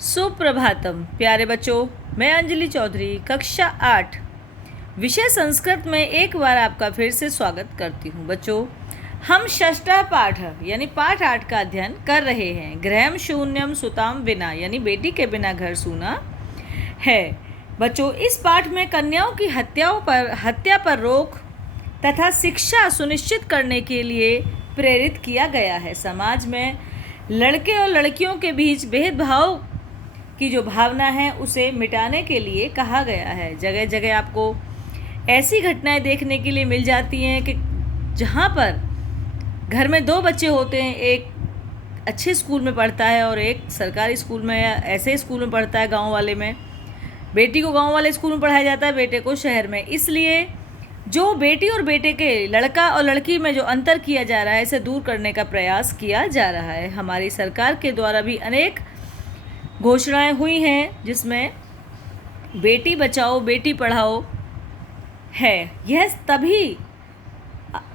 सुप्रभातम प्यारे बच्चों, मैं अंजलि चौधरी कक्षा 8 विषय संस्कृत में एक बार आपका फिर से स्वागत करती हूँ। बच्चों, हम षष्ठा पाठ यानी पाठ 8 का अध्ययन कर रहे हैं। गृहम शून्यम सुताम विना यानी बेटी के बिना घर सूना है। बच्चों, इस पाठ में कन्याओं की हत्या पर रोक तथा शिक्षा सुनिश्चित करने के लिए प्रेरित किया गया है। समाज में लड़के और लड़कियों के बीच भेदभाव की जो भावना है उसे मिटाने के लिए कहा गया है। जगह जगह आपको ऐसी घटनाएं देखने के लिए मिल जाती हैं कि जहाँ पर घर में 2 बच्चे होते हैं, एक अच्छे स्कूल में पढ़ता है और एक सरकारी स्कूल में या ऐसे स्कूल में पढ़ता है गांव वाले में। बेटी को गांव वाले स्कूल में पढ़ाया जाता है, बेटे को शहर में। इसलिए जो बेटी और बेटे के, लड़का और लड़की में जो अंतर किया जा रहा है, इसे दूर करने का प्रयास किया जा रहा है। हमारी सरकार के द्वारा भी अनेक घोषणाएं हुई हैं जिसमें बेटी बचाओ बेटी पढ़ाओ है। यह तभी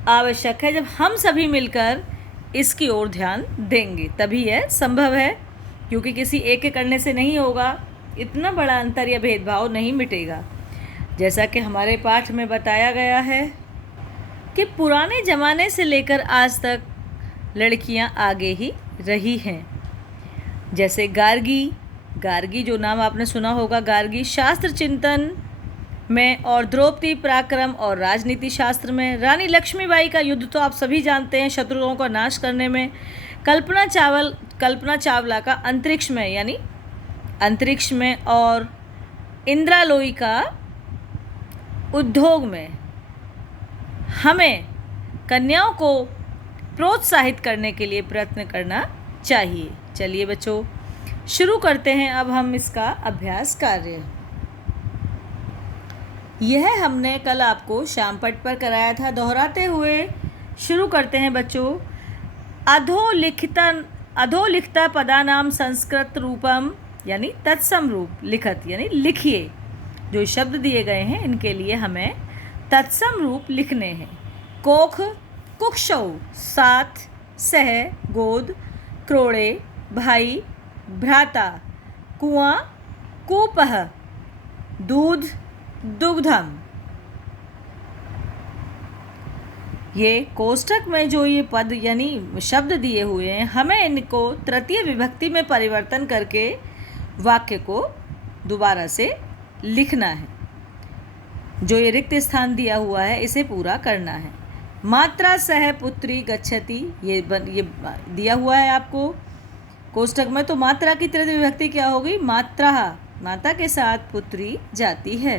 आवश्यक है जब हम सभी मिलकर इसकी ओर ध्यान देंगे, तभी यह संभव है, क्योंकि किसी एक के करने से नहीं होगा। इतना बड़ा अंतर या भेदभाव नहीं मिटेगा। जैसा कि हमारे पाठ में बताया गया है कि पुराने ज़माने से लेकर आज तक लड़कियां आगे ही रही हैं। जैसे गार्गी जो नाम आपने सुना होगा, गार्गी शास्त्र चिंतन में और द्रौपदी पराक्रम और राजनीति शास्त्र में। रानी लक्ष्मीबाई का युद्ध तो आप सभी जानते हैं, शत्रुओं का नाश करने में। कल्पना चावला का अंतरिक्ष में और इंदिरा लोई का उद्योग में। हमें कन्याओं को प्रोत्साहित करने के लिए प्रयत्न करना चाहिए। चलिए बच्चों, शुरू करते हैं अब हम इसका अभ्यास कार्य। यह हमने कल आपको श्याम पट पर कराया था। दोहराते हुए शुरू करते हैं बच्चों। अधोलिखिता पदानाम संस्कृत रूपम यानी तत्सम रूप, लिखत यानी लिखिए। जो शब्द दिए गए हैं इनके लिए हमें तत्सम रूप लिखने हैं। कोख कुक्षौ, साथ, सह, गोद, क्रोड़े, भाई, भ्राता, कुआं, कूपः, दूध, दुग्धम। ये कोष्ठक में जो ये पद यानी शब्द दिए हुए हैं, हमें इनको तृतीय विभक्ति में परिवर्तन करके वाक्य को दोबारा से लिखना है। जो ये रिक्त स्थान दिया हुआ है इसे पूरा करना है। मात्रा सह पुत्री गच्छति, ये दिया हुआ है आपको कोष्ठक में। तो मात्रा की तृतीय विभक्ति क्या होगी? मात्रा, माता के साथ पुत्री जाती है।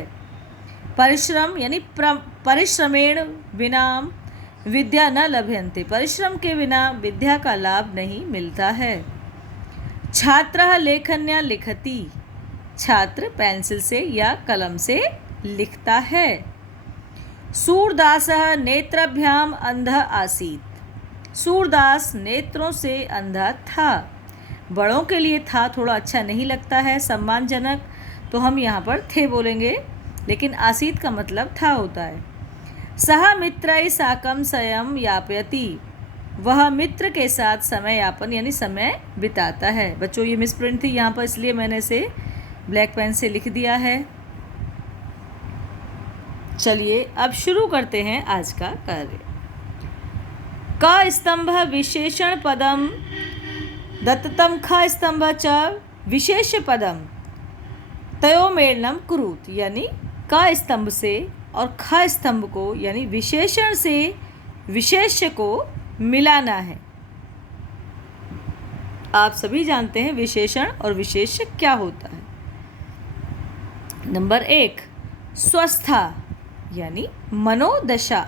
परिश्रम यानी परिश्रमेण विना विद्या न लभ्यन्ते, परिश्रम के बिना विद्या का लाभ नहीं मिलता है। छात्रः लेखन्या लिखति, छात्र पेंसिल से या कलम से लिखता है। सूरदासः नेत्रभ्याम अंधः आसीत्, सूरदास नेत्रों से अंधा था। बड़ों के लिए था थोड़ा अच्छा नहीं लगता है, सम्मानजनक, तो हम यहाँ पर थे बोलेंगे, लेकिन आसीत का मतलब था होता है। सह मित्रै साकं स्वयं यापयति, वह मित्र के साथ समय यापन यानी समय बिताता है। बच्चों, ये मिसप्रिंट थी यहाँ पर, इसलिए मैंने इसे ब्लैक पेन से लिख दिया है। चलिए अब शुरू करते हैं आज का कार्य। क स्तंभ विशेषण पदम दत्तम ख स्तंभ च विशेष पदम तयोमेलनम कुरुत, यानी क स्तंभ से और ख स्तंभ को यानी विशेषण से विशेष्य को मिलाना है। आप सभी जानते हैं विशेषण और विशेष्य क्या होता है। नंबर 1, स्वस्था यानी मनोदशा।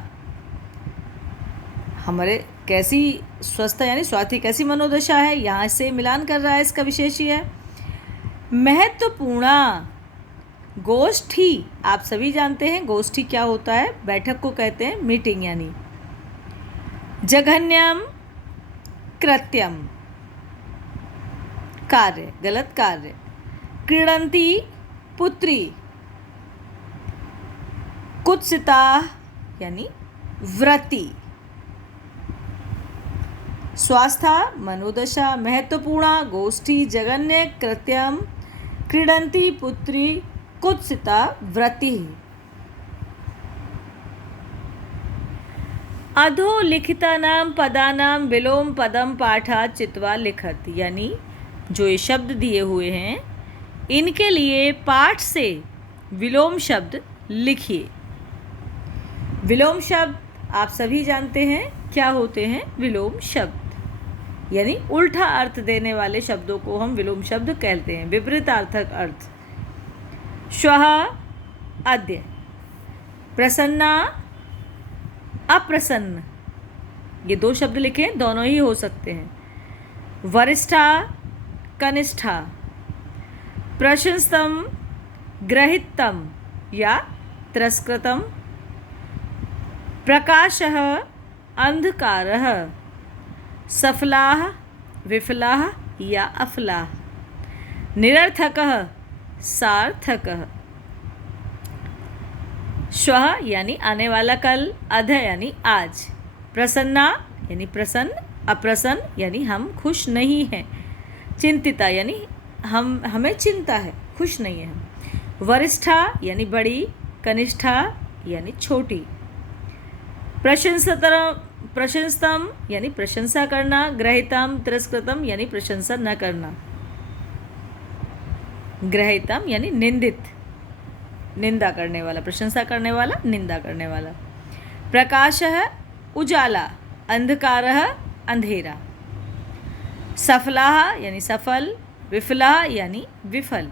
हमारे कैसी स्वस्थता यानी स्वास्थ्य कैसी मनोदशा है, यहाँ से मिलान कर रहा है, इसका विशेष्य है। महत्वपूर्ण गोष्ठी, आप सभी जानते हैं गोष्ठी क्या होता है, बैठक को कहते हैं मीटिंग यानी। जघन्यम कृत्यम, कार्य, गलत कार्य। क्रीडंती पुत्री, कुत्सिता यानी व्रती। स्वास्था मनोदशा महत्वपूर्णा गोष्ठी जगन्य कृत्यम क्रीडन्ति पुत्री कुत्सिता व्रति। अधोलिखितानां पदानां विलोम पदम पाठात् चित्वा लिखत, यानी जो ये शब्द दिए हुए हैं इनके लिए पाठ से विलोम शब्द लिखिए। विलोम शब्द आप सभी जानते हैं क्या होते हैं। विलोम शब्द यानी उल्टा अर्थ देने वाले शब्दों को हम विलोम शब्द कहते हैं, विपरीतार्थक अर्थ। श्वः अद्य, प्रसन्ना अप्रसन्न, ये दो शब्द लिखे, दोनों ही हो सकते हैं। वरिष्ठा कनिष्ठा, प्रशंसितम ग्रहितम या तिरस्कृतम, प्रकाशः अंधकारः, सफलाः विफलाः या अफलाः, निरर्थकः सार्थकः। श्वः यानी आने वाला कल, अध यानी आज, प्रसन्ना यानी प्रसन्न, अप्रसन्न यानी हम खुश नहीं हैं, चिंतिता यानी हमें चिंता है, खुश नहीं है हम, वरिष्ठा यानी बड़ी, कनिष्ठा यानी छोटी, प्रशंसितम यानी प्रशंसा करना, ग्रहितम तिरस्कृतम यानी प्रशंसा न करना, ग्रहितम यानी निंदित, निंदा करने वाला, प्रशंसा करने वाला, निंदा करने वाला। प्रकाशः उजाला, अंधकारः अंधेरा, सफलाः यानी सफल, विफलाः यानी विफल,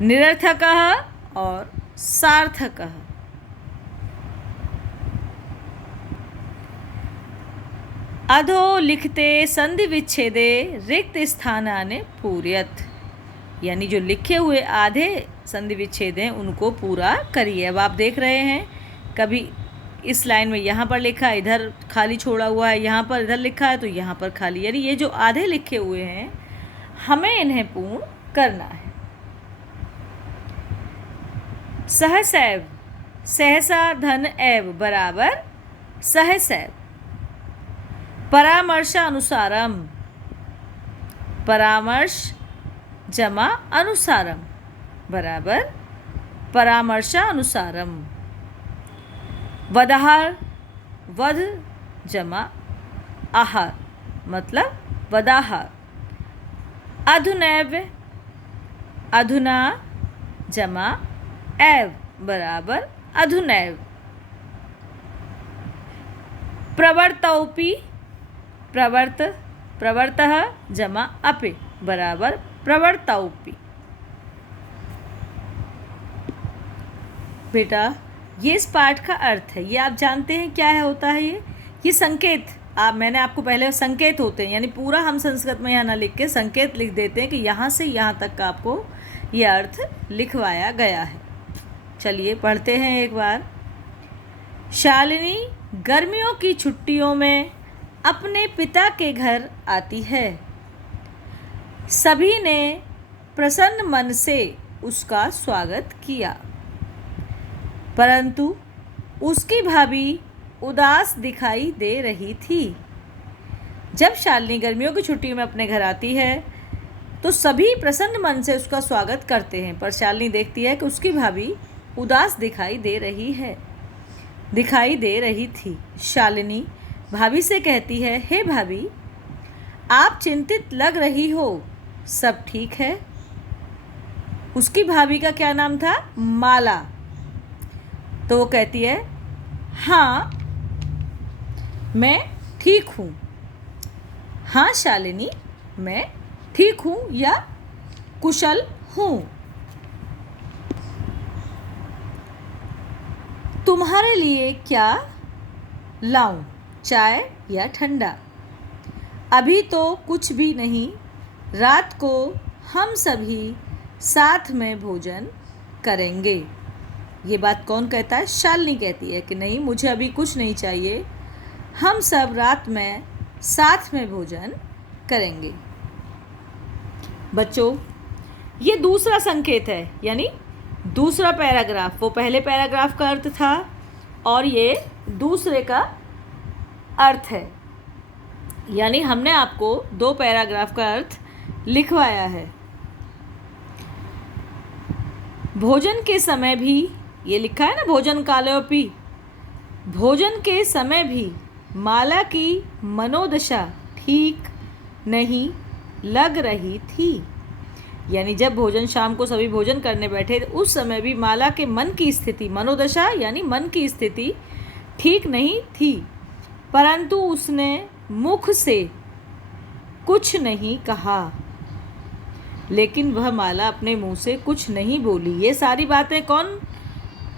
निरर्थकः और सार्थकः। अधो लिखते संधि विच्छेदे रिक्त स्थानानि पूरयत, यानी जो लिखे हुए आधे संधि विच्छेद हैं उनको पूरा करिए। अब आप देख रहे हैं कभी इस लाइन में यहाँ पर लिखा है, इधर खाली छोड़ा हुआ है, यहाँ पर इधर लिखा है तो यहाँ पर खाली, यानी ये जो आधे लिखे हुए हैं हमें इन्हें पूर्ण करना है। सहसैव, सहसा धन एव बराबर सहसैव, परामर्शानुसारम, परामर्श जमा अनुसारम बराबर परामर्शानुसारम, वदाहार, वध जमा आहार मतलब वदाहार, अधुनैव, अधुना जमा एव बराबर अधुनैव, प्रवर्तौपि, प्रवर्तः जमा अपि बराबर प्रवर्तौपि। बेटा ये इस पाठ का अर्थ है, ये आप जानते हैं क्या है, होता है ये संकेत। मैंने आपको पहले संकेत होते हैं, यानी पूरा हम संस्कृत में यहाँ ना लिख के संकेत लिख देते हैं कि यहाँ से यहाँ तक का आपको ये अर्थ लिखवाया गया है। चलिए पढ़ते हैं एक बार। शालिनी गर्मियों की छुट्टियों में अपने पिता के घर आती है। सभी ने प्रसन्न मन से उसका स्वागत किया, परंतु उसकी भाभी उदास दिखाई दे रही थी। जब शालिनी गर्मियों की छुट्टी में अपने घर आती है तो सभी प्रसन्न मन से उसका स्वागत करते हैं, पर शालिनी देखती है कि उसकी भाभी उदास दिखाई दे रही थी। शालिनी भाभी से कहती है, हे भाभी, आप चिंतित लग रही हो, सब ठीक है? उसकी भाभी का क्या नाम था? माला। तो वो कहती है, हाँ मैं ठीक हूँ। हाँ शालिनी, मैं ठीक हूँ या कुशल हूँ। तुम्हारे लिए क्या लाऊं, चाय या ठंडा? अभी तो कुछ भी नहीं, रात को हम सभी साथ में भोजन करेंगे। ये बात कौन कहता है? शालिनी कहती है कि नहीं, मुझे अभी कुछ नहीं चाहिए, हम सब रात में साथ में भोजन करेंगे। बच्चों ये दूसरा संकेत है, यानी दूसरा पैराग्राफ। वो पहले पैराग्राफ का अर्थ था और ये दूसरे का अर्थ है। यानी हमने आपको 2 पैराग्राफ का अर्थ लिखवाया है। भोजन के समय भी, ये लिखा है ना, भोजन कालोपी, भोजन के समय भी माला की मनोदशा ठीक नहीं लग रही थी। यानी जब भोजन, शाम को सभी भोजन करने बैठे तो उस समय भी माला के मन की स्थिति, मनोदशा यानी मन की स्थिति ठीक नहीं थी, परंतु उसने मुख से कुछ नहीं कहा। लेकिन वह माला अपने मुंह से कुछ नहीं बोली। ये सारी बातें कौन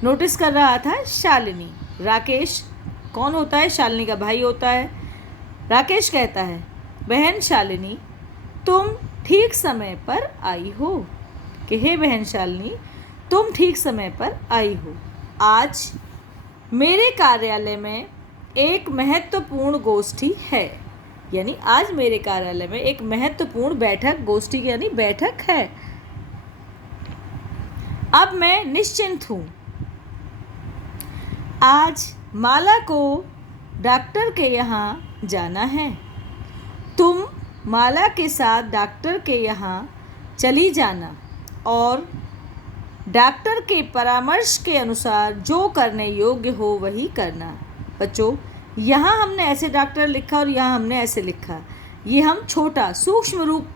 नोटिस कर रहा था? शालिनी। राकेश कौन होता है? शालिनी का भाई होता है। राकेश कहता है, बहन शालिनी तुम ठीक समय पर आई हो, कि हे बहन शालिनी तुम ठीक समय पर आई हो। आज मेरे कार्यालय में एक महत्वपूर्ण गोष्ठी है। यानी आज मेरे कार्यालय में एक महत्वपूर्ण बैठक, गोष्ठी यानी बैठक है। अब मैं निश्चिंत हूँ। आज माला को डॉक्टर के यहाँ जाना है। तुम माला के साथ डॉक्टर के यहाँ चली जाना और डॉक्टर के परामर्श के अनुसार जो करने योग्य हो वही करना। बच्चों, यहाँ हमने ऐसे डॉक्टर लिखा और यहाँ हमने ऐसे लिखा। ये हम छोटा सूक्ष्म रूप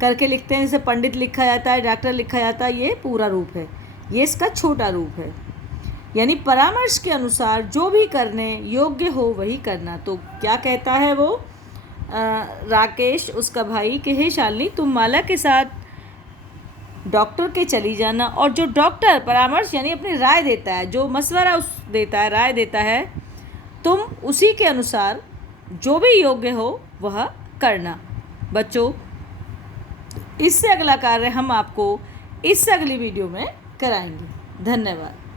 करके लिखते हैं, जैसे पंडित लिखा जाता है, डॉक्टर लिखा जाता है, ये पूरा रूप है, ये इसका छोटा रूप है। यानी परामर्श के अनुसार जो भी करने योग्य हो वही करना। तो क्या कहता है वो राकेश, उसका भाई, कि हे शालिनी तुम माला के साथ डॉक्टर के चली जाना और जो डॉक्टर परामर्श यानी अपनी राय देता है, जो मशवरा देता है, राय देता है, तुम उसी के अनुसार जो भी योग्य हो वह करना। बच्चों, इससे अगला कार्य हम आपको इससे अगली वीडियो में कराएंगे। धन्यवाद।